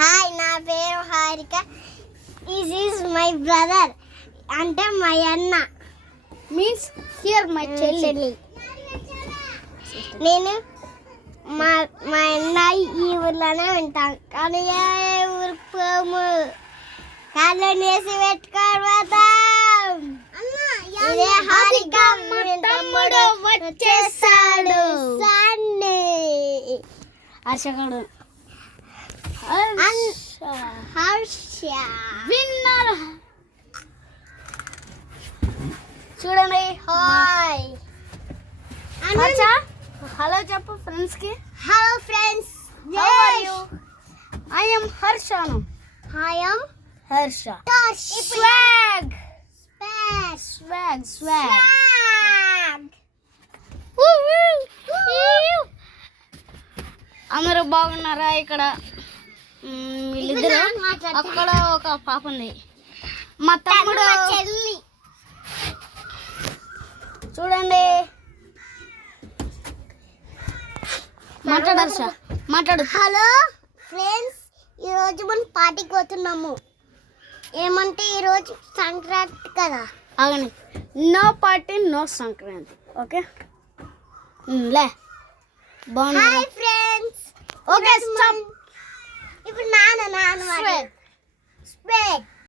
Hi, నా పేరు Harika. This is my brother, అంటే మా అన్న. మీన్స్ హియర్ మై చెల్లి. నేను మా అన్న ఈ ఊర్లోనే ఉంటాం, కానీ ఏ ఊరికి పోము. కాళ్ళు నేసి పెట్టుకోవడం. ఇదే హారిక, తమ్ముడు వచ్చేసాడు. సండే హర్షగాడు హర్ష విన్నర్. చూడండి, హాయ్ హర్ష హలో చెప్పు ఫ్రెండ్స్ కి. Hello friends, how are you? I am హర్షను. I am Harsha. Swag swag swag. అందరూ బాగున్నారా? ఇక్కడ వీళ్ళిద్దరు, అక్కడ ఒక పాప ఉంది, మా తమ్ముడు చెల్లి. చూడండి. మాట్లాడు హర్ష, మాట్లాడు. హలో ఫ్రెండ్స్, ఈరోజు మనం పార్టీకి పోతున్నాము. ఏమంటే ఈరోజు సంక్రాంతి కదా. ఆగండి, no party no Sankranti. Okay లే, బాగున్నా. Hi friends. Okay stop. ఇప్పుడు నాన్న స్పెక్